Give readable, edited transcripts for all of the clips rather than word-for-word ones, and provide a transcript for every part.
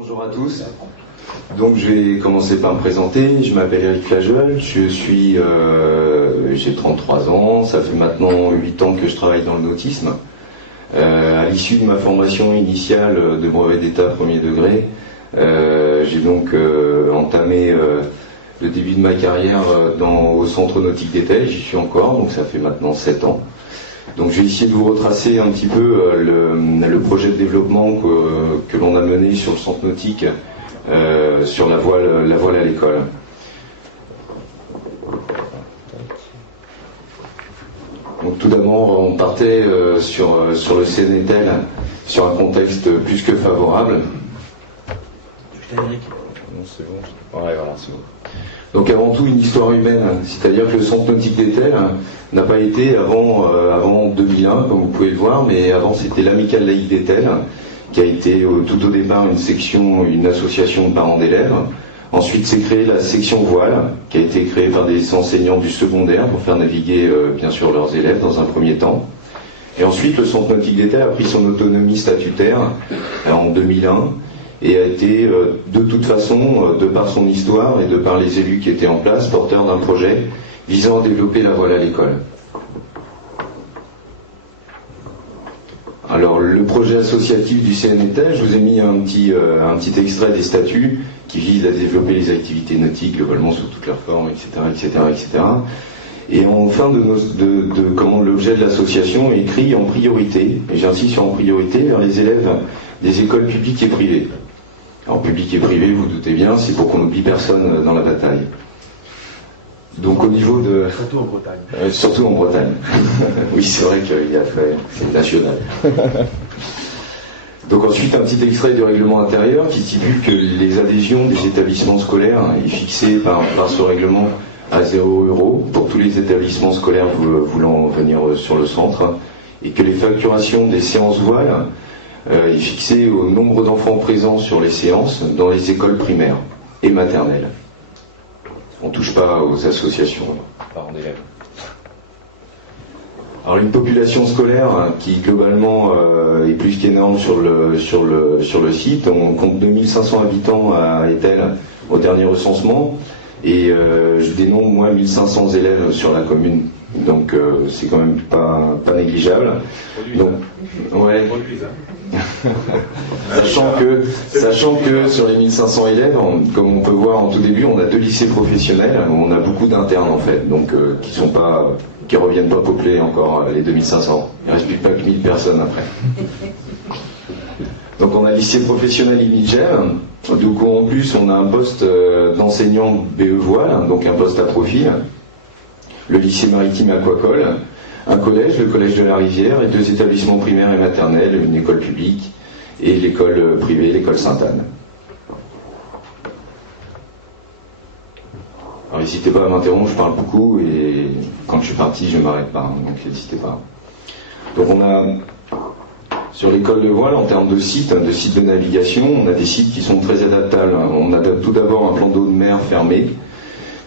Bonjour à tous. Donc je vais commencer par me présenter. Je m'appelle Eric Flageol, j'ai 33 ans, ça fait maintenant 8 ans que je travaille dans le nautisme. À l'issue de ma formation initiale de brevet d'état premier degré, j'ai donc entamé le début de ma carrière au centre nautique d'Étel. J'y suis encore, donc ça fait maintenant 7 ans. Donc je vais essayer de vous retracer un petit peu le projet de développement que l'on a mené sur le centre nautique, sur la voile à l'école. Donc tout d'abord, on partait sur le CNETEL, sur un contexte plus que favorable. Non, c'est bon. Ouais, voilà, c'est bon. Donc avant tout une histoire humaine, c'est-à-dire que le centre nautique d'Étel n'a pas été avant 2001, comme vous pouvez le voir, mais avant c'était l'Amicale laïque d'Étel, qui a été tout au départ une association de parents d'élèves. Ensuite s'est créée la section voile, qui a été créée par des enseignants du secondaire pour faire naviguer bien sûr leurs élèves dans un premier temps. Et ensuite le centre nautique d'Étel a pris son autonomie statutaire en 2001. Et a été, de toute façon, de par son histoire et de par les élus qui étaient en place, porteur d'un projet visant à développer la voile à l'école. Alors, le projet associatif du CNETEL, je vous ai mis un petit extrait des statuts qui visent à développer les activités nautiques globalement sous toutes leurs formes, etc., etc., etc. Et enfin, comment l'objet de l'association est écrit en priorité, et j'insiste sur en priorité, vers les élèves des écoles publiques et privées. Alors public et privé, vous doutez bien, c'est pour qu'on n'oublie personne dans la bataille. Donc au niveau de... Surtout en Bretagne. Surtout en Bretagne. Oui, c'est vrai qu'il y a fait... C'est national. Donc ensuite, un petit extrait du règlement intérieur qui stipule que les adhésions des établissements scolaires est fixée par ce règlement à 0 € pour tous les établissements scolaires voulant venir sur le centre, et que les facturations des séances voiles est fixé au nombre d'enfants présents sur les séances dans les écoles primaires et maternelles. On ne touche pas aux associations parents d'élèves. Alors une population scolaire qui globalement est plus qu'énorme sur le site. On compte 2500 habitants à Étel au dernier recensement et je dénombre moi 1500 élèves sur la commune. Donc c'est quand même pas négligeable. Donc, ouais. Sachant que sur les 1500 élèves, comme on peut voir en tout début, on a 2 lycées professionnels, on a beaucoup d'internes en fait, donc qui reviennent pas peupler encore les 2500. Il ne reste plus pas que 1000 personnes après. Donc on a le lycée professionnel Imigel, donc en plus on a un poste d'enseignant BE voile, donc un poste à profil, le lycée maritime Aquacole, un collège, le collège de la Rivière, et 2 établissements primaires et maternels, une école publique et l'école privée, l'école Sainte-Anne. Alors n'hésitez pas à m'interrompre, je parle beaucoup et quand je suis parti je ne m'arrête pas, donc n'hésitez pas. Donc on a sur l'école de voile, en termes de sites de navigation, on a des sites qui sont très adaptables. On a tout d'abord un plan d'eau de mer fermé,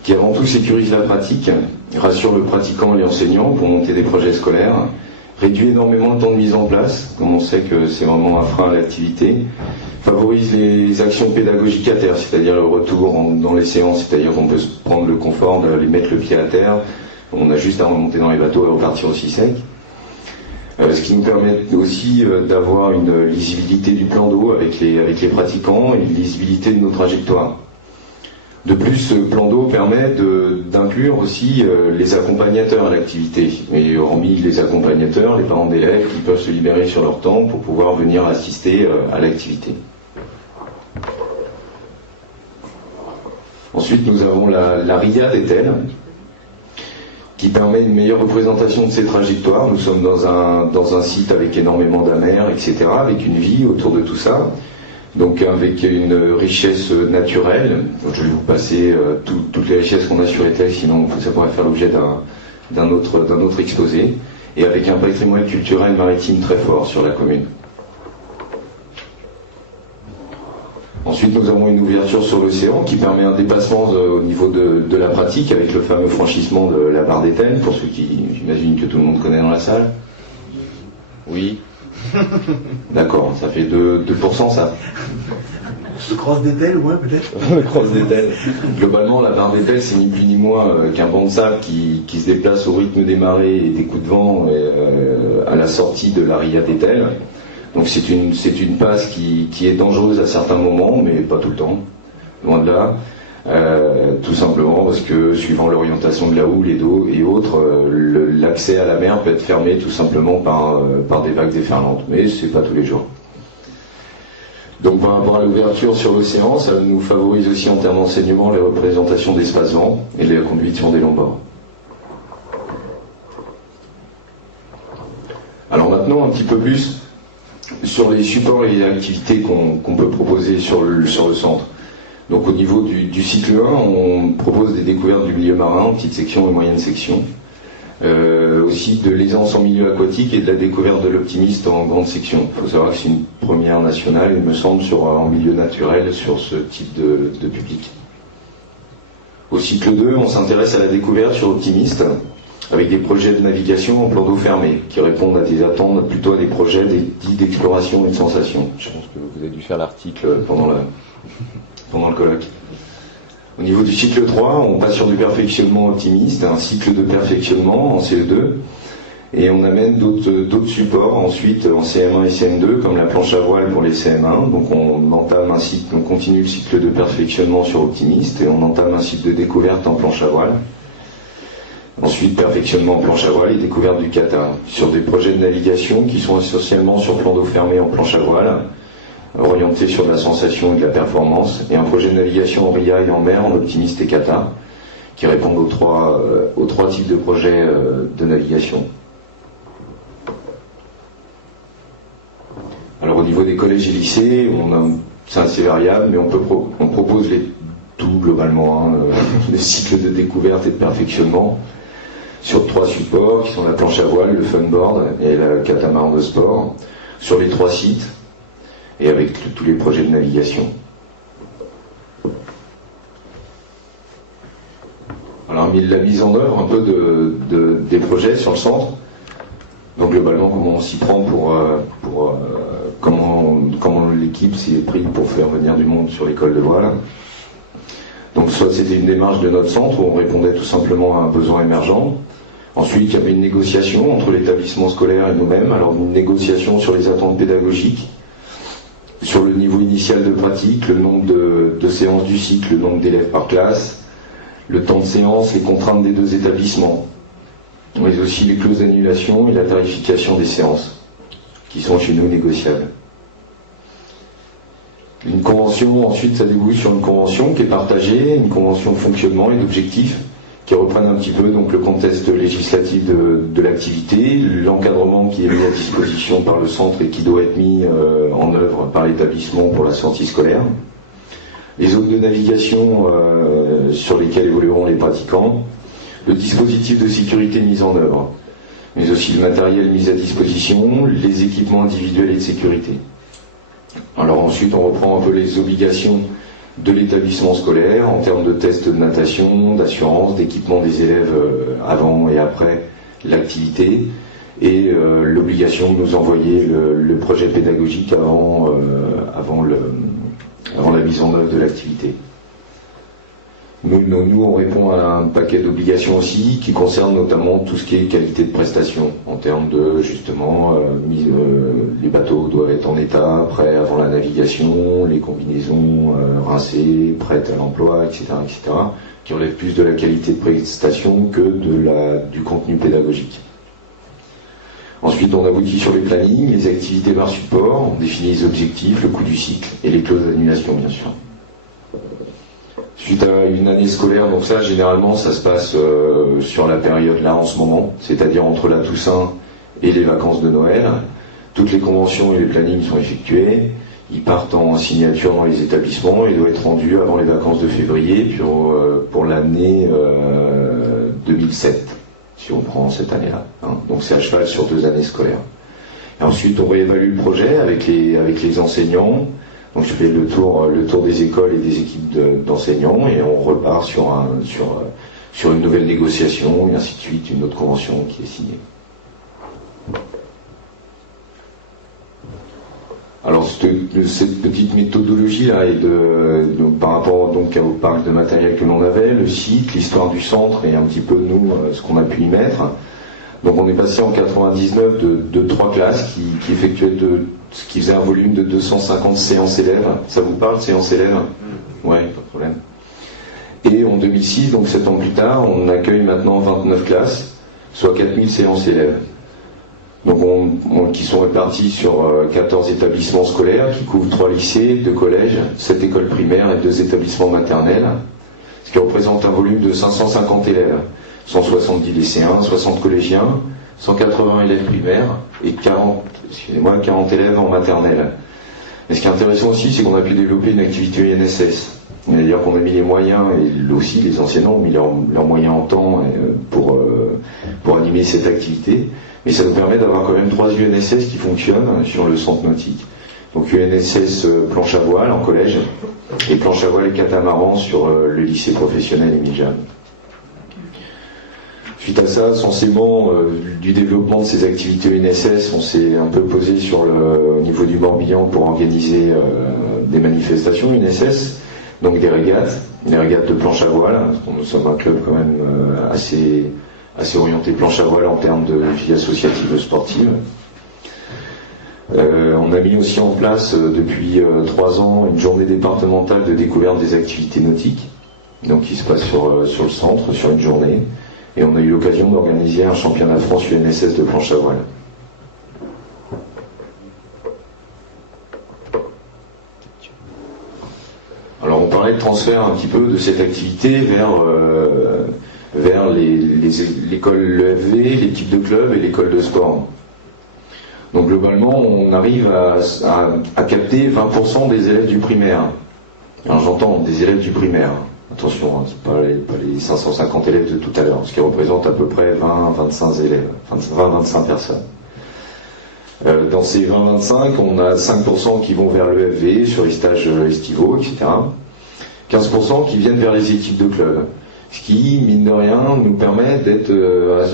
qui avant tout sécurise la pratique, rassure le pratiquant et l'enseignant pour monter des projets scolaires, réduit énormément le temps de mise en place, comme on sait que c'est vraiment un frein à l'activité, favorise les actions pédagogiques à terre, c'est-à-dire le retour dans les séances, c'est-à-dire qu'on peut se prendre le confort d'aller mettre le pied à terre, on a juste à remonter dans les bateaux et repartir aussi sec. Ce qui nous permet aussi d'avoir une lisibilité du plan d'eau avec les pratiquants et une lisibilité de nos trajectoires. De plus, ce plan d'eau permet d'inclure aussi les accompagnateurs à l'activité. Et hormis les accompagnateurs, les parents d'élèves qui peuvent se libérer sur leur temps pour pouvoir venir assister à l'activité. Ensuite, nous avons la RIA d'Étel, qui permet une meilleure représentation de ces trajectoires. Nous sommes dans un site avec énormément d'amers, etc., avec une vie autour de tout ça. Donc avec une richesse naturelle, je vais vous passer toutes les richesses qu'on a sur Étel, sinon ça pourrait faire l'objet d'un autre exposé, et avec un patrimoine culturel maritime très fort sur la commune. Ensuite, nous avons une ouverture sur l'océan qui permet un dépassement au niveau de la pratique avec le fameux franchissement de la barre d'Étel, pour ceux qui, j'imagine que tout le monde connaît dans la salle. Oui. D'accord, ça fait 2% ça. Le cross d'étel, ouais, peut-être. Le cross d'étel. Globalement, la barre d'étel, c'est ni plus ni moins qu'un banc de sable qui se déplace au rythme des marées et des coups de vent à la sortie de la ria d'étel. Donc c'est une passe qui est dangereuse à certains moments, mais pas tout le temps, loin de là. Tout simplement parce que suivant l'orientation de la houle et autres, l'accès à la mer peut être fermé tout simplement par des vagues déferlantes, mais c'est pas tous les jours. Donc par rapport à l'ouverture sur l'océan, ça nous favorise aussi en termes d'enseignement les représentations d'espace vent et de la conduite sur des longs bords. Alors maintenant un petit peu plus sur les supports et les activités qu'on peut proposer sur le centre. Donc au niveau du cycle 1, on propose des découvertes du milieu marin en petites sections et moyennes sections. Aussi de l'aisance en milieu aquatique et de la découverte de l'optimiste en grande section. Il faut savoir que c'est une première nationale, il me semble, en milieu naturel sur ce type de public. Au cycle 2, on s'intéresse à la découverte sur optimiste avec des projets de navigation en plan d'eau fermé qui répondent à des attentes, plutôt à des projets dits d'exploration et de sensation. Je pense que vous avez dû faire l'article pendant le colloque. Au niveau du cycle 3, on passe sur du perfectionnement optimiste, un cycle de perfectionnement en CE2, et on amène d'autres supports ensuite en CM1 et CM2, comme la planche à voile pour les CM1. Donc on continue le cycle de perfectionnement sur optimiste, et on entame un cycle de découverte en planche à voile. Ensuite, perfectionnement en planche à voile et découverte du kata, sur des projets de navigation qui sont essentiellement sur plan d'eau fermé en planche à voile, orienté sur la sensation et de la performance, et un projet de navigation en RIA et en mer, en optimiste et kata, qui répondent aux trois types de projets de navigation. Alors au niveau des collèges et lycées, c'est assez variable, mais on propose tout globalement, les cycles de découverte et de perfectionnement, sur 3 supports, qui sont la planche à voile, le funboard et le catamaran de sport, sur les 3 sites, et avec tous les projets de navigation. Alors la mise en œuvre un peu des projets sur le centre. Donc globalement, comment on s'y prend comment l'équipe s'y est prise pour faire venir du monde sur l'école de voile. Donc soit c'était une démarche de notre centre où on répondait tout simplement à un besoin émergent. Ensuite, il y avait une négociation entre l'établissement scolaire et nous-mêmes. Alors une négociation sur les attentes pédagogiques, sur le niveau initial de pratique, le nombre de séances du cycle, le nombre d'élèves par classe, le temps de séance, les contraintes des 2 établissements, mais aussi les clauses d'annulation et la tarification des séances, qui sont chez nous négociables. Une convention, ensuite, ça débouche sur une convention qui est partagée, une convention de fonctionnement et d'objectifs, qui reprennent un petit peu donc le contexte législatif de l'activité, l'encadrement qui est mis à disposition par le centre et qui doit être mis en œuvre par l'établissement pour la sortie scolaire, les zones de navigation sur lesquelles évolueront les pratiquants, le dispositif de sécurité mis en œuvre, mais aussi le matériel mis à disposition, les équipements individuels et de sécurité. Alors ensuite, on reprend un peu les obligations de l'établissement scolaire en termes de tests de natation, d'assurance, d'équipement des élèves avant et après l'activité, et l'obligation de nous envoyer le projet pédagogique avant la mise en œuvre de l'activité. Nous, on répond à un paquet d'obligations aussi qui concernent notamment tout ce qui est qualité de prestation en termes de justement les bateaux doivent être en état, prêts avant la navigation, les combinaisons rincées, prêtes à l'emploi, etc., qui relèvent plus de la qualité de prestation que du contenu pédagogique. Ensuite, on aboutit sur les plannings, les activités par support, on définit les objectifs, le coût du cycle et les clauses d'annulation, bien sûr. Suite à une année scolaire, donc ça, généralement, ça se passe sur la période là en ce moment, c'est-à-dire entre la Toussaint et les vacances de Noël. Toutes les conventions et les plannings sont effectués. Ils partent en signature dans les établissements et doivent être rendus avant les vacances de février pour l'année 2007, si on prend cette année-là. Donc c'est à cheval sur 2 années scolaires. Et ensuite, on réévalue le projet avec les enseignants. Donc je fais le tour des écoles et des équipes d'enseignants et on repart sur une nouvelle négociation et ainsi de suite, une autre convention qui est signée. Alors cette petite méthodologie-là, par rapport donc au parc de matériel que l'on avait, le site, l'histoire du centre et un petit peu nous, ce qu'on a pu y mettre. Donc on est passé en 99 de 3 classes qui effectuaient ce qui faisait un volume de 250 séances élèves. Ça vous parle, séances élèves? Ouais, pas de problème. Et en 2006, donc 7 ans plus tard, on accueille maintenant 29 classes, soit 4000 séances élèves. Donc qui sont répartis sur 14 établissements scolaires qui couvrent 3 lycées, 2 collèges, 7 écoles primaires et 2 établissements maternels, ce qui représente un volume de 550 élèves, 170 lycéens, 60 collégiens, 180 élèves primaires et 40 élèves en maternelle. Et ce qui est intéressant aussi, c'est qu'on a pu développer une activité UNSS. C'est-à-dire qu'on a mis les moyens, et aussi les enseignants ont mis leurs moyens en temps pour animer cette activité. Mais ça nous permet d'avoir quand même 3 UNSS qui fonctionnent sur le centre nautique. Donc UNSS planche à voile en collège, et planche à voile et catamaran sur le lycée professionnel Émile Jeanne. Suite à ça, censément, du développement de ces activités UNSS, on s'est un peu posé au niveau du Morbihan pour organiser des manifestations UNSS, donc des régates de planche à voile, parce que nous sommes un club quand même assez orienté planche à voile en termes de vie associative sportive. On a mis aussi en place depuis 3 ans une journée départementale de découverte des activités nautiques, donc qui se passe sur le centre, sur une journée, et on a eu l'occasion d'organiser un championnat de France UNSS de planche à voile. Alors on parlait de transfert un petit peu de cette activité vers l'école l'EFV, l'équipe de club et l'école de sport. Donc globalement, on arrive à capter 20% des élèves du primaire. Alors j'entends des élèves du primaire. Attention, hein, c'est pas les 550 élèves de tout à l'heure, ce qui représente à peu près 20-25 élèves, 20-25 personnes. Dans ces 20-25, on a 5% qui vont vers l'EFV sur les stages estivaux, etc. 15% qui viennent vers les équipes de club. Ce qui, mine de rien, nous permet d'être,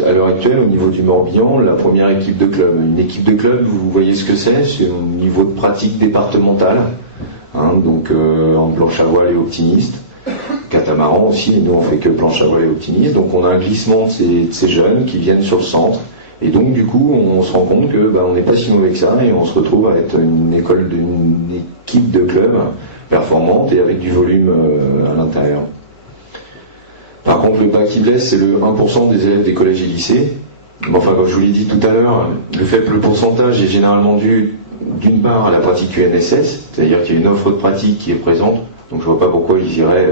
à l'heure actuelle, au niveau du Morbihan, la première équipe de club. Une équipe de club, vous voyez ce que c'est au niveau de pratique départementale, hein, donc en planche à voile et optimiste. Catamaran aussi, mais nous on fait que planche à voile et optimiste. Donc on a un glissement de ces jeunes qui viennent sur le centre. Et donc du coup, on se rend compte que on n'est pas si mauvais que ça, et on se retrouve à être une équipe de club performante et avec du volume à l'intérieur. Par contre, le bas qui blesse, c'est le 1% des élèves des collèges et lycées. Enfin, comme je vous l'ai dit tout à l'heure, le faible pourcentage est généralement dû d'une part à la pratique UNSS, c'est-à-dire qu'il y a une offre de pratique qui est présente, donc je vois pas pourquoi ils iraient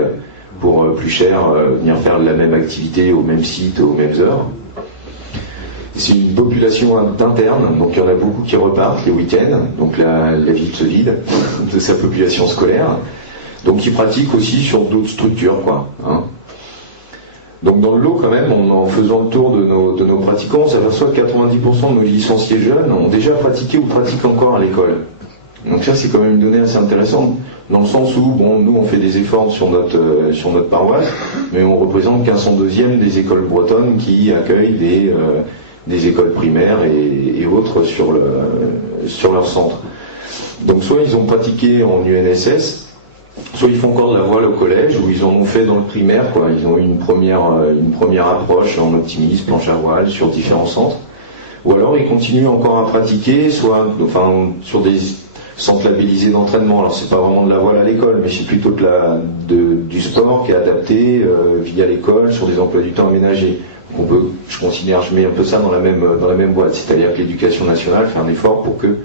pour plus cher venir faire la même activité au même site, aux mêmes heures. C'est une population d'internes, donc il y en a beaucoup qui repartent les week-ends, donc la ville se vide de sa population scolaire, donc qui pratiquent aussi sur d'autres structures, quoi. Hein. Donc dans le lot, quand même, en faisant le tour de nos pratiquants, on s'aperçoit que 90% de nos licenciés jeunes ont déjà pratiqué ou pratiquent encore à l'école. Donc ça, c'est quand même une donnée assez intéressante, dans le sens où, nous, on fait des efforts sur notre paroisse, mais on représente qu'un 102e des écoles bretonnes qui accueillent des écoles primaires et autres sur leur centre. Donc soit ils ont pratiqué en UNSS, soit ils font encore de la voile au collège, ou ils en ont fait dans le primaire, quoi. Ils ont eu une première approche en optimisme, planche à voile, sur différents centres. Ou alors ils continuent encore à pratiquer, sur des centres labellisés d'entraînement. Alors c'est pas vraiment de la voile à l'école, mais c'est plutôt du sport qui est adapté via l'école sur des emplois du temps aménagés. Je mets un peu ça dans la même boîte, c'est-à-dire que l'éducation nationale fait un effort pour que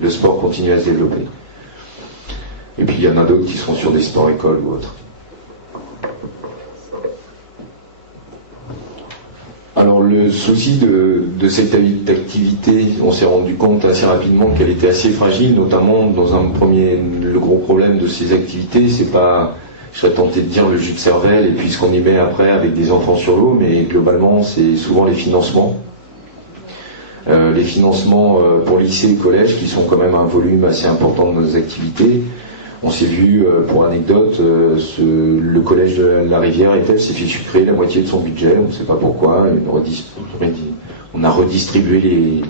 le sport continue à se développer. Et puis il y en a d'autres qui sont sur des sports écoles ou autres. Alors le souci de cette activité, on s'est rendu compte assez rapidement qu'elle était assez fragile, notamment le gros problème de ces activités, c'est pas, je serais tenté de dire, le jus de cervelle et puis ce qu'on y met après avec des enfants sur l'eau, mais globalement c'est souvent les financements. Les financements pour lycée et collège qui sont quand même un volume assez important de nos activités. On s'est vu, pour anecdote, le collège de la Rivière Etel s'est fait sucrer la moitié de son budget, on ne sait pas pourquoi, on a redistribué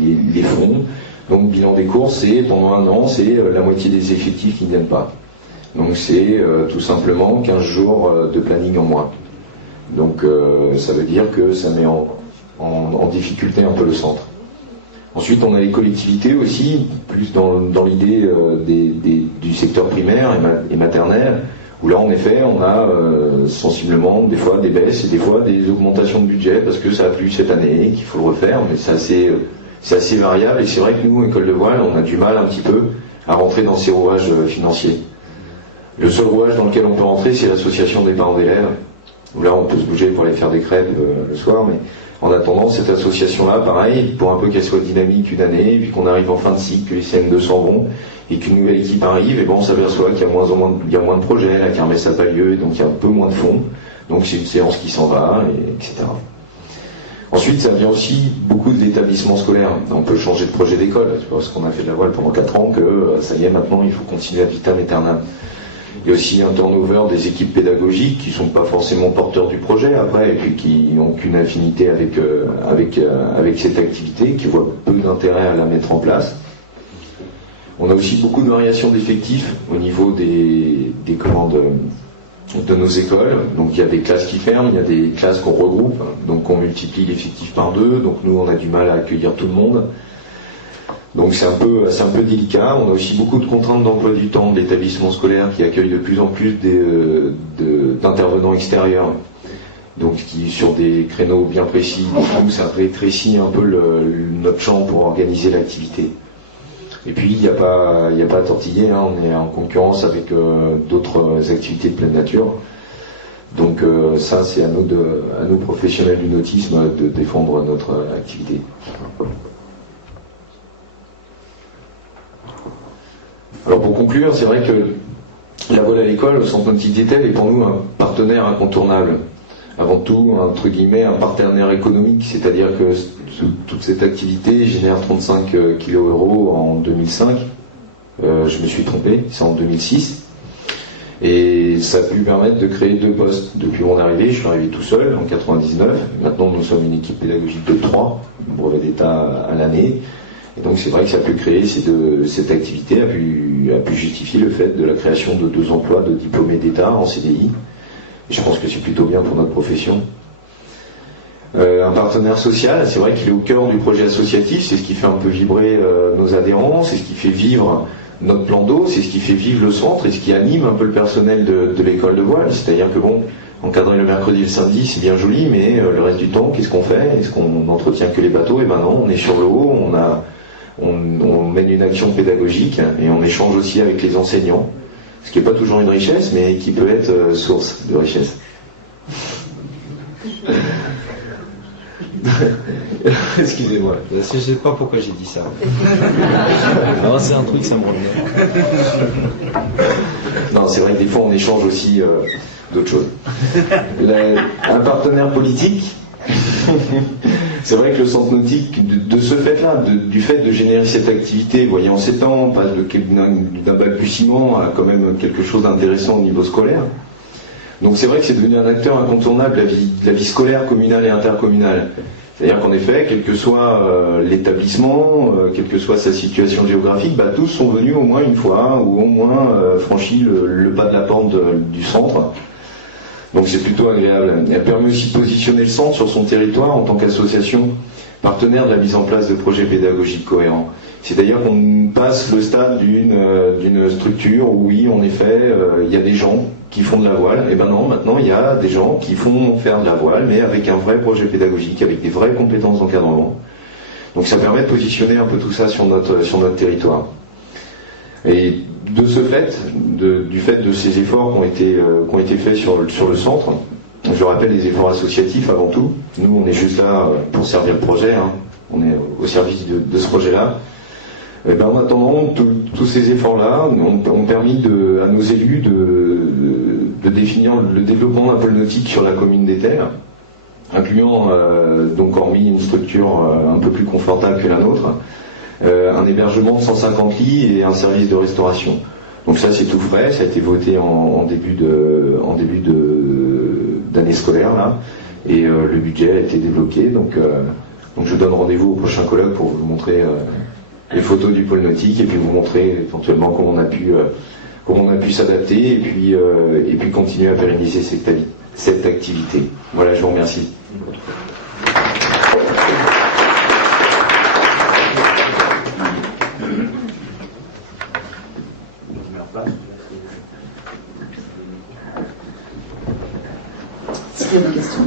les fonds. Donc bilan des courses, c'est pendant un an, c'est la moitié des effectifs qui ne viennent pas. Donc c'est tout simplement 15 jours de planning en moins. Donc ça veut dire que ça met en difficulté un peu le centre. Ensuite, on a les collectivités aussi, plus dans l'idée du secteur primaire et maternel, où là, en effet, on a sensiblement des fois des baisses et des fois des augmentations de budget parce que ça a plu cette année, qu'il faut le refaire, mais c'est assez variable. Et c'est vrai que nous, École de Voile, on a du mal un petit peu à rentrer dans ces rouages financiers. Le seul rouage dans lequel on peut rentrer, c'est l'association des parents d'élèves, où là, on peut se bouger pour aller faire des crêpes le soir, mais en attendant, cette association-là, pareil, pour un peu qu'elle soit dynamique une année, puis qu'on arrive en fin de cycle, que les CM2 s'en vont, et qu'une nouvelle équipe arrive, et bon, on s'aperçoit qu'il y a moins de projets, la kermesse n'a pas lieu, et donc il y a un peu moins de fonds, donc c'est une séance qui s'en va, etc. Ensuite, ça vient aussi beaucoup de l'établissement scolaire. On peut changer de projet d'école, c'est parce qu'on a fait de la voile pendant 4 ans que ça y est, maintenant il faut continuer à vitam aeternam. Il y a aussi un turnover des équipes pédagogiques qui ne sont pas forcément porteurs du projet après, et puis qui n'ont qu'une affinité avec cette activité, qui voient peu d'intérêt à la mettre en place. On a aussi beaucoup de variations d'effectifs au niveau des commandes de nos écoles. Donc il y a des classes qui ferment, il y a des classes qu'on regroupe, donc on multiplie l'effectif par 2, donc nous on a du mal à accueillir tout le monde. Donc c'est un peu délicat. On a aussi beaucoup de contraintes d'emploi du temps de l'établissement scolaire qui accueille de plus en plus d'intervenants extérieurs. Donc qui sur des créneaux bien précis, donc ça rétrécit un peu notre champ pour organiser l'activité. Et puis il n'y a pas à tortiller, hein, on est en concurrence avec d'autres activités de pleine nature. Donc ça c'est à nous professionnels du nautisme de défendre notre activité. Alors pour conclure, c'est vrai que la voile à l'école, au Centre Nautique d'Étel, est pour nous un partenaire incontournable. Avant tout, entre guillemets, un partenaire économique, c'est-à-dire que toute cette activité génère 35 kg euros en 2005. Je me suis trompé, c'est en 2006. Et ça a pu permettre de créer 2 postes. Depuis mon arrivée, je suis arrivé tout seul en 99. Maintenant, nous sommes une équipe pédagogique de 3, brevet d'État à l'année. Et donc c'est vrai que ça a pu créer cette activité, a pu justifier le fait de la création de 2 emplois de diplômés d'État en CDI. Et je pense que c'est plutôt bien pour notre profession. Un partenaire social, c'est vrai qu'il est au cœur du projet associatif, c'est ce qui fait un peu vibrer nos adhérents, c'est ce qui fait vivre notre plan d'eau, c'est ce qui fait vivre le centre et ce qui anime un peu le personnel de l'école de voile. C'est-à-dire que bon, encadrer le mercredi et le samedi, c'est bien joli, mais le reste du temps, qu'est-ce qu'on fait? Est-ce qu'on n'entretient que les bateaux? Et ben non, on est sur le haut, on mène une action pédagogique et on échange aussi avec les enseignants, ce qui n'est pas toujours une richesse, mais qui peut être source de richesse. Excusez-moi, je sais pas pourquoi j'ai dit ça. Non, c'est un truc, ça me revient. Non, c'est vrai que des fois on échange aussi d'autres choses. Un partenaire politique, c'est vrai que le centre nautique, de ce fait-là, du fait de générer cette activité, voyez, en 7 ans, on passe d'un balbutiement à quand même quelque chose d'intéressant au niveau scolaire. Donc c'est vrai que c'est devenu un acteur incontournable de la vie scolaire communale et intercommunale. C'est-à-dire qu'en effet, quel que soit l'établissement, quelle que soit sa situation géographique, tous sont venus au moins une fois, ou au moins franchi le pas de la pente du centre. Donc c'est plutôt agréable. Elle permet aussi de positionner le centre sur son territoire en tant qu'association partenaire de la mise en place de projets pédagogiques cohérents. C'est d'ailleurs qu'on passe le stade d'une structure où oui, en effet, il y a des gens qui font de la voile. Et ben non, maintenant il y a des gens qui font faire de la voile, mais avec un vrai projet pédagogique, avec des vraies compétences d'encadrement. Donc ça permet de positionner un peu tout ça sur notre territoire. Et de ce fait, du fait de ces efforts qui ont été faits sur le centre, je rappelle les efforts associatifs avant tout. Nous, on est juste là pour servir le projet, hein. On est au service de ce projet-là. Et ben, en attendant, tous ces efforts-là ont permis à nos élus de définir le développement d'un pôle nautique sur la commune d'Étel, incluant, donc hormis une structure un peu plus confortable que la nôtre, un hébergement de 150 lits et un service de restauration. Donc ça c'est tout frais, ça a été voté en début d'année scolaire là, et le budget a été débloqué, donc je donne rendez-vous au prochain colloque pour vous montrer les photos du pôle nautique et puis vous montrer éventuellement comment on a pu s'adapter et puis continuer à pérenniser cette activité. Voilà, je vous remercie. Est-ce qu'il y a des questions?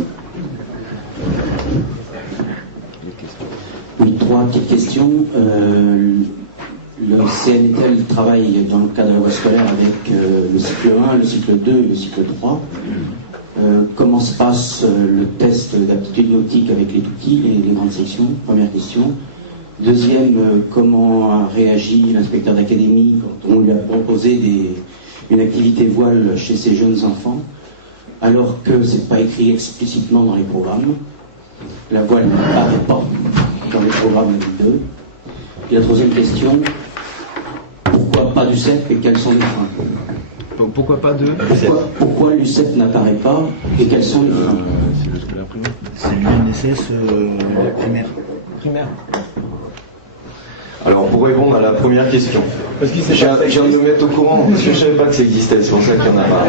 Oui, 3 petites questions. Le CNETEL travaille dans le cadre de la voie scolaire avec le cycle 1, le cycle 2 et le cycle 3. Comment se passe le test d'aptitude nautique avec les tout-petits, les grandes sections? Première question. Deuxième, comment a réagi l'inspecteur d'académie quand on lui a proposé une activité voile chez ces jeunes enfants, alors que ce n'est pas écrit explicitement dans les programmes? La voile n'apparaît pas dans les programmes 2. Et la troisième question, pourquoi pas l'UCEP et quels sont les freins? Pourquoi pas de Pourquoi l'UCEP n'apparaît pas et quels sont les freins? C'est le scolaire primaire. C'est l'UNSS primaire. Primaire. Alors pour répondre à la première question, Parce qu'il s'est j'ai passé- envie de me mettre au courant, parce que je ne savais pas que ça existait, c'est pour ça qu'il n'y en a pas.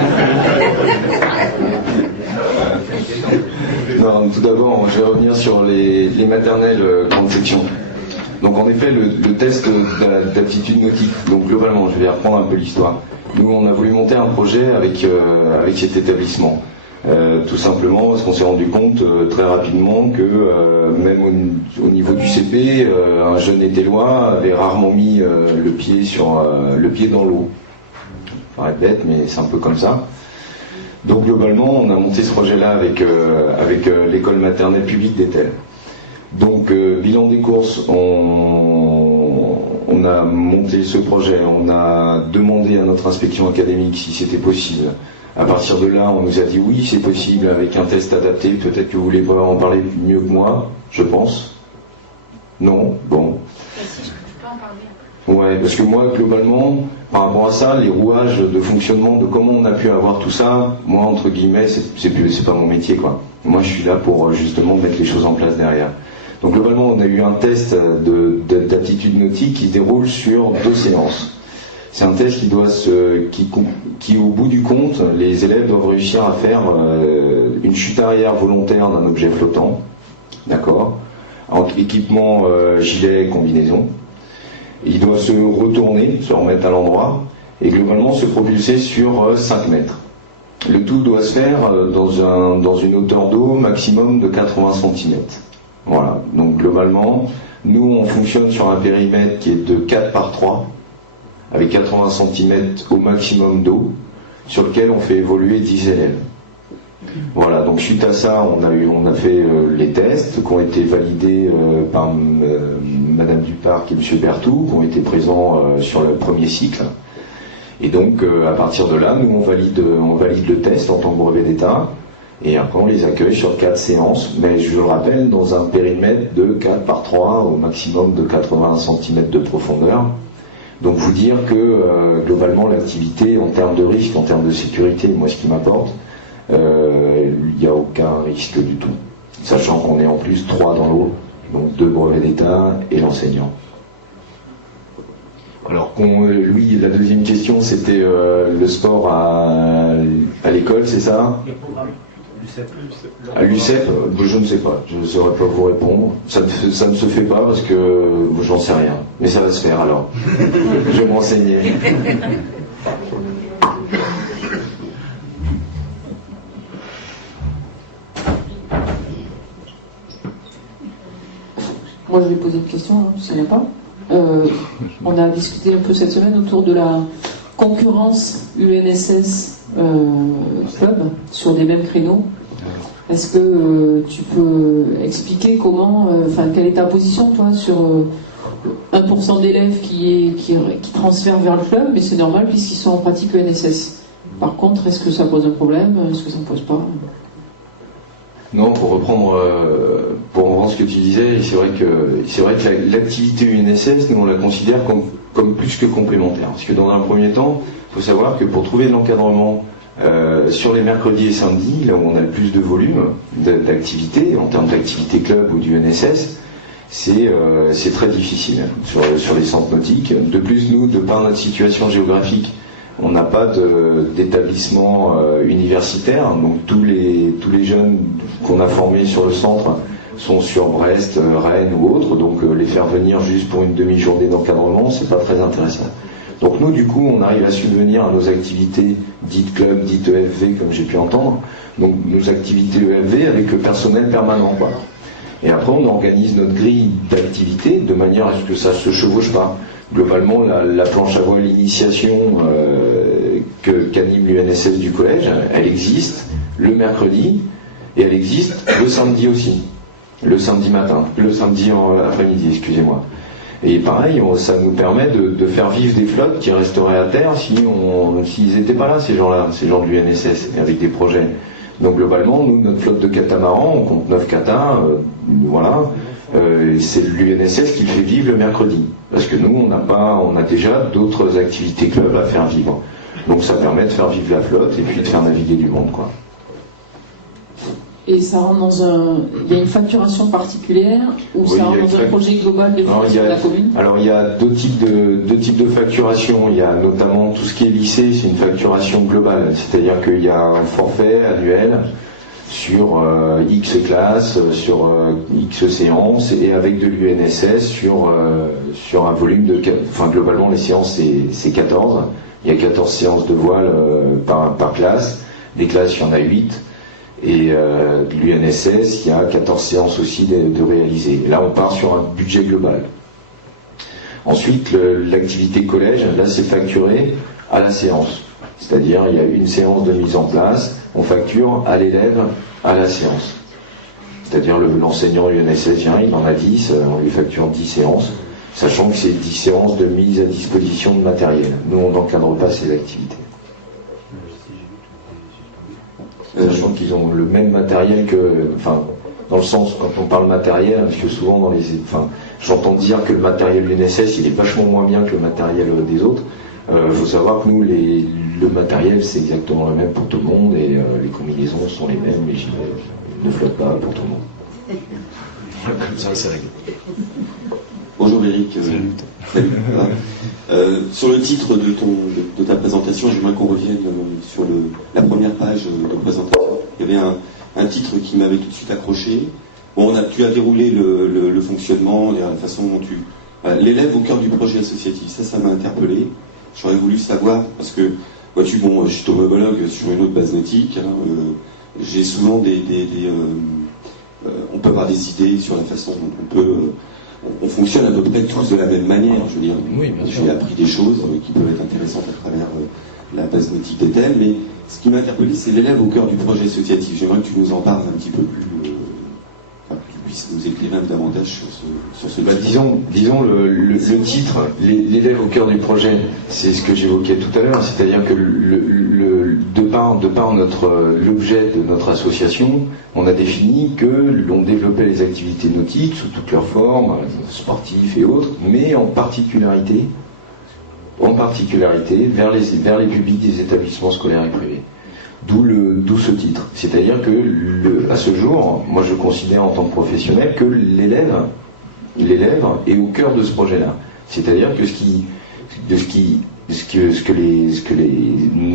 Non, tout d'abord, je vais revenir sur les maternelles grande section. Donc en effet, le test d'aptitude nautique, donc globalement, je vais reprendre un peu l'histoire. Nous, on a voulu monter un projet avec cet établissement. Tout simplement parce qu'on s'est rendu compte très rapidement que même au niveau du CP, un jeune étellois avait rarement mis le pied dans l'eau. Ça paraît bête, mais c'est un peu comme ça. Donc globalement, on a monté ce projet-là avec l'école maternelle publique d'Etel. Donc bilan des courses, on a monté ce projet, on a demandé à notre inspection académique si c'était possible. À partir de là, on nous a dit oui, c'est possible avec un test adapté. Peut-être que vous voulez en parler mieux que moi, je pense. Non, bon. Si, je peux en parler. Ouais, parce que moi, globalement, par rapport à ça, les rouages de fonctionnement, de comment on a pu avoir tout ça, moi, entre guillemets, c'est pas mon métier, quoi. Moi, je suis là pour justement mettre les choses en place derrière. Donc, globalement, on a eu un test d'aptitude nautique qui se déroule sur 2 séances. C'est un test qui, au bout du compte, les élèves doivent réussir à faire une chute arrière volontaire d'un objet flottant, d'accord, en équipement gilet, combinaison. Ils doivent se retourner, se remettre à l'endroit, et globalement se propulser sur 5 mètres. Le tout doit se faire dans une hauteur d'eau maximum de 80 cm. Voilà, donc globalement, nous on fonctionne sur un périmètre qui est de 4 par 3, avec 80 cm au maximum d'eau, sur lequel on fait évoluer 10 élèves. Voilà, donc suite à ça, on a fait les tests qui ont été validés par Madame Duparc et Monsieur Berthoud, qui ont été présents sur le premier cycle. Et donc, à partir de là, nous, on valide le test en tant que brevet d'État, et après, on les accueille sur 4 séances, mais je le rappelle, dans un périmètre de 4 par 3, au maximum de 80 cm de profondeur. Donc vous dire que globalement l'activité en termes de risque, en termes de sécurité, moi ce qui m'apporte, il n'y a aucun risque du tout. Sachant qu'on est en plus 3 dans l'eau, donc 2 brevets d'État et l'enseignant. Alors lui, la deuxième question c'était le sport à l'école, c'est ça? À l'UCEP, je ne sais pas, je ne saurais pas vous répondre. Ça ne se fait pas parce que j'en sais rien. Mais ça va se faire alors. Je vais me renseigner. Moi, je vais poser une question, hein, s'il n'y en a pas. On a discuté un peu cette semaine autour de la concurrence UNSS club sur les mêmes créneaux. Est-ce que tu peux expliquer quelle est ta position, toi, sur 1% d'élèves qui transfèrent vers le club, mais c'est normal puisqu'ils sont en pratique UNSS. Par contre, est-ce que ça pose un problème? Est-ce que ça ne pose pas? Non, pour reprendre ce que tu disais, c'est vrai que l'activité UNSS, nous on la considère comme plus que complémentaire. Parce que dans un premier temps, il faut savoir que pour trouver de l'encadrement sur les mercredis et samedis, là où on a le plus de volume d'activité, en termes d'activité club ou du UNSS, c'est très difficile sur les centres nautiques. De plus, nous, de par notre situation géographique, on n'a pas d'établissement universitaire, donc tous les jeunes qu'on a formés sur le centre sont sur Brest, Rennes ou autres, donc les faire venir juste pour une demi-journée d'encadrement, c'est pas très intéressant. Donc nous, du coup, on arrive à subvenir à nos activités dites club, dites EFV, comme j'ai pu entendre, donc nos activités EFV avec le personnel permanent, quoi. Et après, on organise notre grille d'activités de manière à ce que ça se chevauche pas. Globalement, la planche à voile initiation qu'anime l'UNSS du collège, elle existe le mercredi et elle existe le samedi aussi. Le samedi après-midi, excusez-moi. Et pareil, ça nous permet de faire vivre des flottes qui resteraient à terre s'ils n'étaient pas là, ces gens-là, ces gens de l'UNSS, avec des projets. Donc globalement, nous, notre flotte de catamarans, on compte 9 catas, voilà, c'est l'UNSS qui le fait vivre le mercredi. Parce que nous, on a déjà d'autres activités club à faire vivre. Donc ça permet de faire vivre la flotte et puis de faire naviguer du monde, quoi. Et ça rentre il y a une facturation particulière ou ça rentre dans un projet global de financement de la commune? Alors il y a deux types de facturation. Il y a notamment tout ce qui est lycée, c'est une facturation globale. C'est-à-dire qu'il y a un forfait annuel sur X classes, sur X séances et avec de l'UNSS sur un volume globalement les séances c'est 14. Il y a 14 séances de voile par classe. Les classes, il y en a 8. Et l'UNSS, il y a 14 séances aussi de réaliser. Là, on part sur un budget global. Ensuite, l'activité collège, là, c'est facturé à la séance. C'est-à-dire, il y a une séance de mise en place, on facture à l'élève à la séance. C'est-à-dire, l'enseignant UNSS vient, il en a 10, on lui facture 10 séances, sachant que c'est 10 séances de mise à disposition de matériel. Nous, on n'encadre pas ces activités. Sachant qu'ils ont le même matériel dans le sens, quand on parle matériel, parce que souvent j'entends dire que le matériel de l'UNSS, il est vachement moins bien que le matériel des autres. Faut savoir que nous, le matériel, c'est exactement le même pour tout le monde, et les combinaisons sont les mêmes, les gilets ne flottent pas pour tout le monde. Comme ça, c'est réglé. Bonjour Eric. Salut. Sur le titre de ta présentation, j'aimerais qu'on revienne sur la première page de présentation. Il y avait un titre qui m'avait tout de suite accroché. Bon, tu as déroulé le fonctionnement, la façon dont l'élève au cœur du projet associatif. Ça m'a interpellé. J'aurais voulu savoir, parce que, vois-tu, bon, je suis tomobologue sur une autre base nautique. J'ai souvent on peut avoir des idées sur la façon dont on fonctionne à peu près tous de la même manière. Je veux dire, oui, j'ai appris des choses qui peuvent être intéressantes à travers la base nautique des thèmes, mais ce qui m'a interpellé, c'est l'élève au cœur du projet associatif. J'aimerais que tu nous en parles un petit peu plus, que tu puisses nous éclairer un peu davantage sur ce disons le titre, l'élève au cœur du projet, c'est ce que j'évoquais tout à l'heure, c'est-à-dire que de par l'objet de notre association, on a défini que l'on développait les activités nautiques sous toutes leurs formes, sportives et autres, mais en particularité vers les publics des établissements scolaires et privés. D'où ce titre. C'est-à-dire que à ce jour, moi je considère en tant que professionnel que l'élève est au cœur de ce projet-là. C'est-à-dire que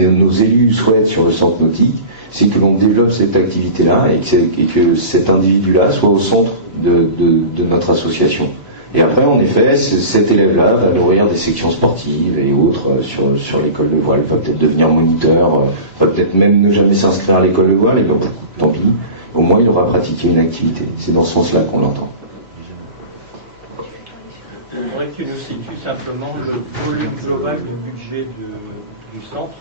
nos élus souhaitent sur le centre nautique, c'est que l'on développe cette activité-là et que cet individu-là soit au centre de notre association. Et après, en effet, cet élève-là va nourrir des sections sportives et autres sur l'école de voile. Il va peut-être devenir moniteur, va peut-être même ne jamais s'inscrire à l'école de voile, et bien tant pis. Au moins, il aura pratiqué une activité. C'est dans ce sens-là qu'on l'entend. J'aimerais que tu nous situes simplement le volume global du budget du centre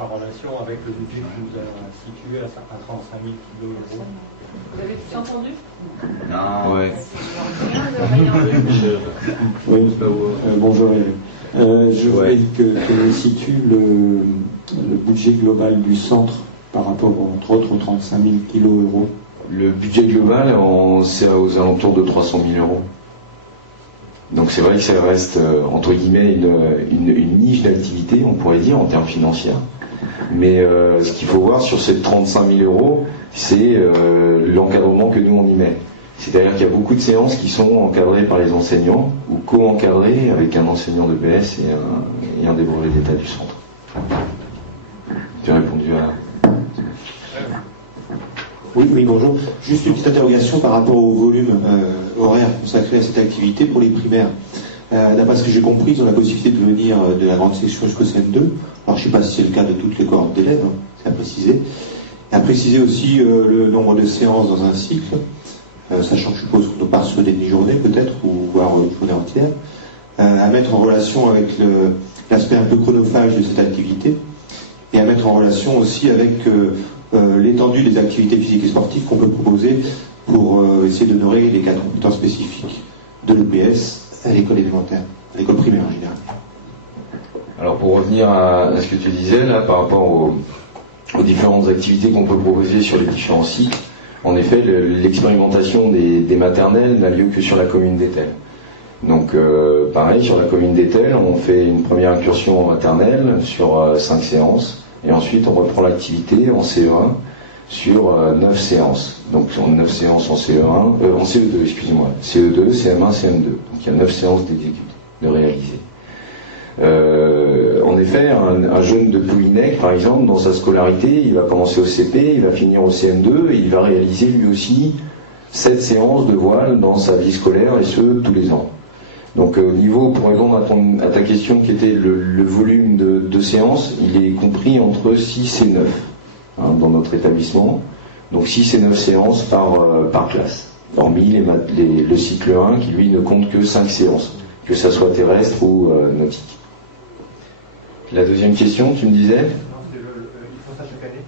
en relation avec le budget que nous avons situé à 35 000 kg. Vous avez tout entendu? Non. Ouais. Oui, bonjour. Je voulais que tu situes le budget global du centre par rapport, entre autres, aux 35 000 kg. Le budget global, c'est aux alentours de 300 000 €. Donc c'est vrai que ça reste, entre guillemets, une niche d'activité, on pourrait dire, en termes financiers. Mais ce qu'il faut voir sur ces 35 000 €, c'est l'encadrement que nous on y met. C'est-à-dire qu'il y a beaucoup de séances qui sont encadrées par les enseignants ou co-encadrées avec un enseignant de BS et un des brevets d'État du centre. Tu as répondu à... Oui, bonjour. Juste une petite interrogation par rapport au volume horaire consacré à cette activité pour les primaires. D'après ce que j'ai compris, ils ont la possibilité de venir de la grande section jusqu'au CM2. Alors je ne sais pas si c'est le cas de toutes les cohortes d'élèves, hein, c'est à préciser. Et à préciser aussi le nombre de séances dans un cycle, sachant que je suppose qu'on part sur des demi-journées peut-être, ou voire une journée entière, à mettre en relation avec l'aspect un peu chronophage de cette activité, et à mettre en relation aussi avec l'étendue des activités physiques et sportives qu'on peut proposer pour essayer d'honorer les 4 compétences spécifiques de l'EPS à l'école élémentaire, à l'école primaire en général. Alors pour revenir à ce que tu disais là par rapport aux différentes activités qu'on peut proposer sur les différents sites, en effet l'expérimentation des maternelles n'a lieu que sur la commune d'Étel. Donc pareil, sur la commune d'Étel, on fait une première incursion en maternelle sur 5 séances, et ensuite on reprend l'activité en CE1 sur 9 séances. Donc 9 séances en CE1, en CE2, excusez-moi, CE2, CM1, CM2. Donc il y a 9 séances d'exécuter, de réaliser. En effet, un jeune de Poulinec, par exemple, dans sa scolarité, il va commencer au CP, il va finir au CM2, et il va réaliser lui aussi 7 séances de voile dans sa vie scolaire, et ce, tous les ans. Donc au niveau, pour répondre à ta question qui était le volume de séances, il est compris entre 6 et 9 dans notre établissement. Donc 6 et 9 séances par classe, hormis le cycle 1 qui lui ne compte que 5 séances, que ça soit terrestre ou nautique. La deuxième question, tu me disais ? Non, c'est ils font ça chaque année.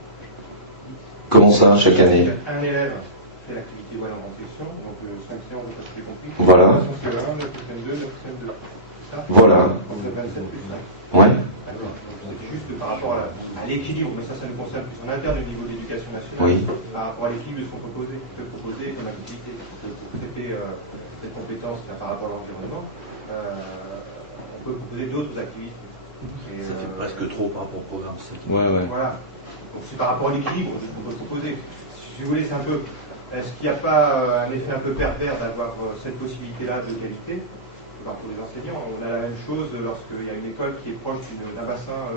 Comment ça, chaque année ? Un élève fait l'activité voile en grande section, donc 5 séances de ce que j'ai compris. Voilà. CE1, 9 CM2, 9 CM2. C'est ça ? Voilà. Donc 27 plus 5. Ouais. D'accord. C'est juste par rapport à l'équilibre, mais ça nous concerne plus en interne au niveau de l'éducation nationale. Oui. Par rapport à l'équilibre de ce qu'on peut proposer comme activité pour traiter cette compétence par rapport à l'environnement. On peut proposer d'autres activités. Et, ça fait presque trop par rapport au programme. Ouais. Voilà. Donc c'est par rapport à l'équilibre qu'on peut proposer. Si vous voulez, c'est un peu. Est-ce qu'il n'y a pas un effet un peu pervers d'avoir cette possibilité-là de qualité? Pour les enseignants, on a la même chose lorsqu'il y a une école qui est proche d'un bassin,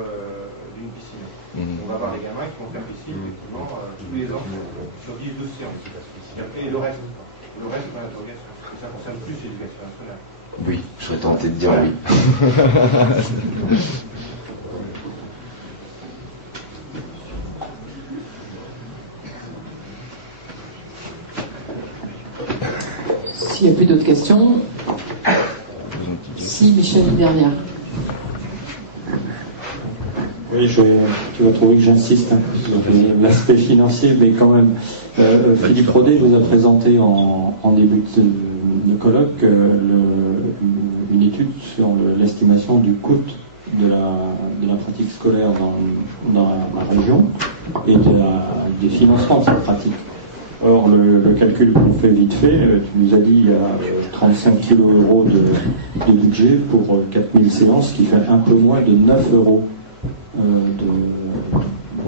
d'une piscine. On va voir les gamins qui vont faire piscine, effectivement, tous les ans, sur 10-12 séances. Et le reste, c'est une interrogation. Ça concerne plus l'éducation nationale. Oui, je serais tenté de dire oui. S'il n'y a plus d'autres questions, si Michel derrière. Oui, tu vas trouver que j'insiste un peu sur l'aspect financier, mais quand même, Philippe Rodet vous a présenté en début de colloque une étude sur l'estimation du coût de la pratique scolaire dans ma région et des financements de cette pratique. Or, le calcul qu'on fait vite fait, tu nous as dit il y a 35 kg € de budget pour 4000 séances, ce qui fait un peu moins de 9 €.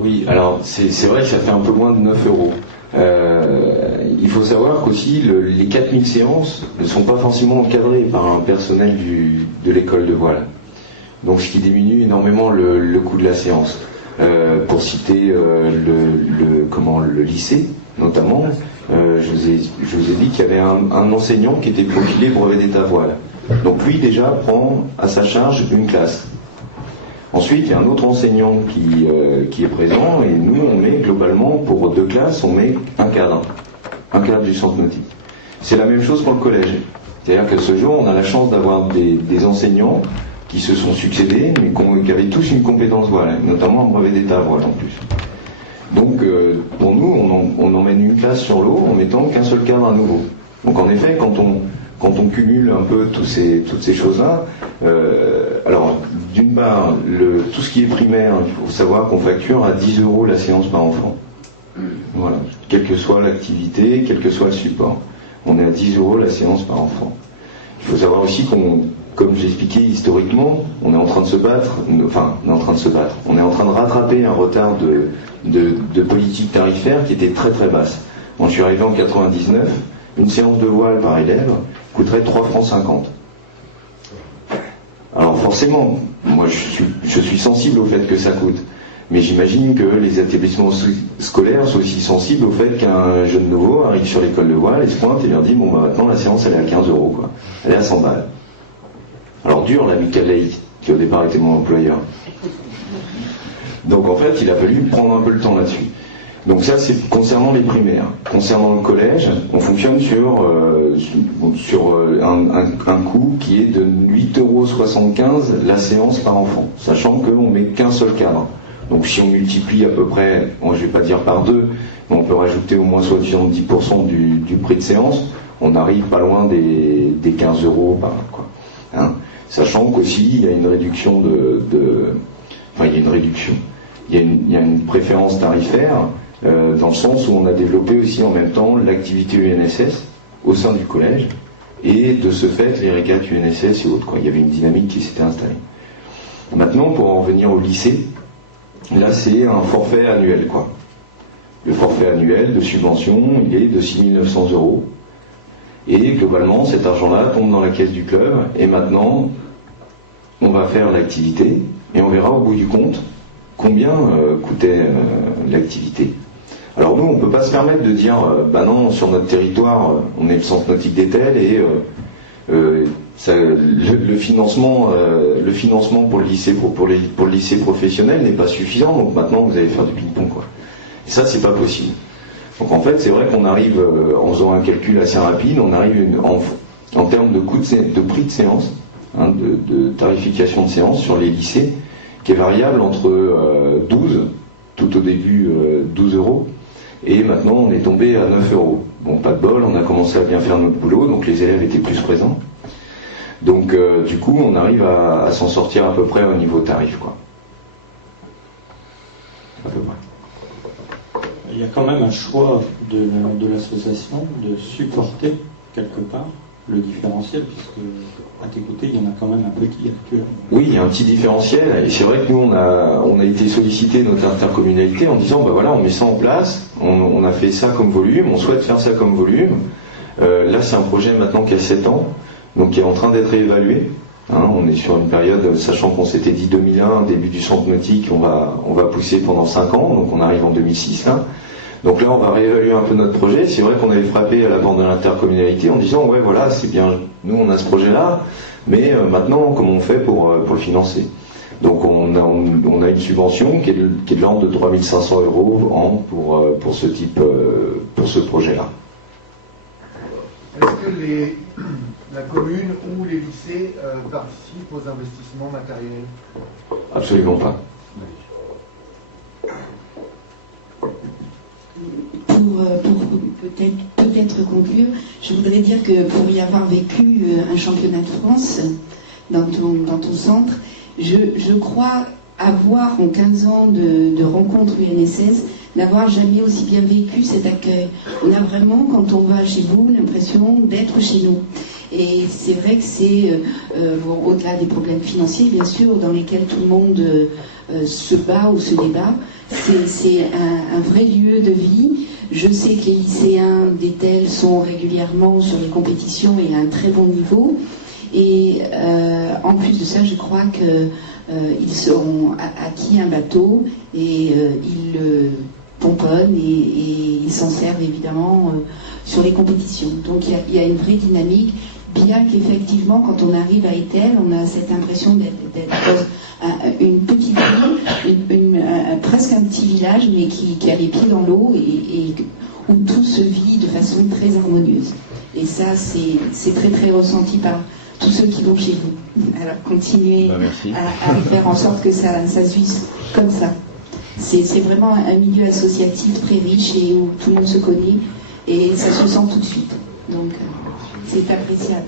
Oui, alors c'est vrai que ça fait un peu moins de 9 €. Il faut savoir qu'aussi les 4000 séances ne sont pas forcément encadrées par un personnel de l'école de voile. Donc ce qui diminue énormément le coût de la séance. Pour citer le lycée, notamment, je vous ai dit qu'il y avait un enseignant qui était profilé brevet d'état voile. Donc lui déjà prend à sa charge une classe. Ensuite, il y a un autre enseignant qui est présent, et nous, on met globalement, pour 2 classes, on met un cadre du centre nautique. C'est la même chose pour le collège. C'est-à-dire que ce jour, on a la chance d'avoir des enseignants qui se sont succédés, mais qui avaient tous une compétence voile, notamment un brevet d'état voile en plus. Donc, pour nous, on emmène une classe sur l'eau en mettant qu'un seul cadre à nouveau. Donc, en effet, quand on cumule un peu toutes ces choses-là, alors, d'une part, tout ce qui est primaire, il faut savoir qu'on facture à 10 € la séance par enfant. Voilà. Quelle que soit l'activité, quel que soit le support. On est à 10 € la séance par enfant. Il faut savoir aussi comme j'ai expliqué historiquement, on est en train de se battre, on est en train de rattraper un retard de politique tarifaire qui était très très basse. Quand je suis arrivé en 99, une séance de voile par élève coûterait 3,50 francs. Alors forcément, moi je suis sensible au fait que ça coûte, mais j'imagine que les établissements scolaires sont aussi sensibles au fait qu'un jeune nouveau arrive sur l'école de voile et se pointe et leur dit bon bah maintenant la séance elle est à 15 €, quoi. Elle est à 100 balles. Alors dur l'amical laïque, qui au départ était mon employeur. Donc en fait il a fallu prendre un peu le temps là-dessus. Donc ça c'est concernant les primaires. Concernant le collège, on fonctionne sur un coût qui est de 8,75 € la séance par enfant, sachant qu'on met qu'un seul cadre. Donc si on multiplie à peu près, moi je vais pas dire par 2, mais on peut rajouter au moins 70% du prix de séance, on arrive pas loin des 15 € par là, quoi. Hein, sachant qu'aussi il y a une réduction enfin il y a une réduction. Il y a une préférence tarifaire dans le sens où on a développé aussi en même temps l'activité UNSS au sein du collège et de ce fait les régates UNSS et autres, quoi. Il y avait une dynamique qui s'était installée. Maintenant, pour en revenir au lycée, là c'est un forfait annuel, quoi. Le forfait annuel de subvention, il est de 6 900 €. Et globalement, cet argent-là tombe dans la caisse du club et maintenant, on va faire l'activité et on verra au bout du compte combien coûtait l'activité. Alors nous, on ne peut pas se permettre de dire bah non, sur notre territoire, on est le centre nautique d'Etel et le financement pour le lycée pour le lycée professionnel n'est pas suffisant, donc maintenant vous allez faire du ping-pong, quoi. Et ça, c'est pas possible. Donc en fait, c'est vrai qu'on arrive, en faisant un calcul assez rapide, on arrive en termes de coût de prix de séance, hein, de tarification de séance sur les lycées, qui est variable entre 12, tout au début 12 €, et maintenant on est tombé à 9 €. Bon, pas de bol, on a commencé à bien faire notre boulot, donc les élèves étaient plus présents. Donc du coup, on arrive à s'en sortir à peu près au niveau tarif, quoi. À peu près. Il y a quand même un choix de l'association de supporter quelque part le différentiel, puisque à tes côtés, il y en a quand même un petit actuellement. Oui, il y a un petit différentiel, et c'est vrai que nous, on a été sollicité, notre intercommunalité, en disant, bah voilà, on met ça en place, on a fait ça comme volume, on souhaite faire ça comme volume. Là, c'est un projet maintenant qui a 7 ans, donc qui est en train d'être évalué. Hein, on est sur une période, sachant qu'on s'était dit 2001, début du centre nautique, on va pousser pendant 5 ans, donc on arrive en 2006 là. Donc là, on va réévaluer un peu notre projet. C'est vrai qu'on avait frappé à la porte de l'intercommunalité en disant, ouais, voilà, c'est bien, nous on a ce projet-là, mais maintenant, comment on fait pour le financer? Donc on a une subvention qui est de l'ordre de 3 500 € an pour ce type, pour ce projet-là. Est-ce que la commune ou les lycées participent aux investissements matériels? Absolument pas. Pour peut-être conclure, je voudrais dire que pour y avoir vécu un championnat de France dans ton centre, je crois avoir en 15 ans de rencontres UNSS, n'avoir jamais aussi bien vécu cet accueil. On a vraiment, quand on va chez vous, l'impression d'être chez nous. Et c'est vrai que c'est, au-delà des problèmes financiers, bien sûr, dans lesquels tout le monde se bat ou se débat, c'est un vrai lieu de vie. Je sais que les lycéens d'Etel sont régulièrement sur les compétitions et à un très bon niveau. Et en plus de ça, je crois qu'ils seront acquis un bateau et ils le pomponnent et ils s'en servent évidemment sur les compétitions. Donc il y a une vraie dynamique, bien qu'effectivement, quand on arrive à Etel, on a cette impression d'être dans une petite ville, presque un petit village, mais qui a les pieds dans l'eau et où tout se vit de façon très harmonieuse. Et ça, c'est très très ressenti par tous ceux qui vont chez vous. Alors continuez à faire en sorte que ça se vive comme ça. C'est vraiment un milieu associatif très riche et où tout le monde se connaît et ça se sent tout de suite. Donc c'est appréciable.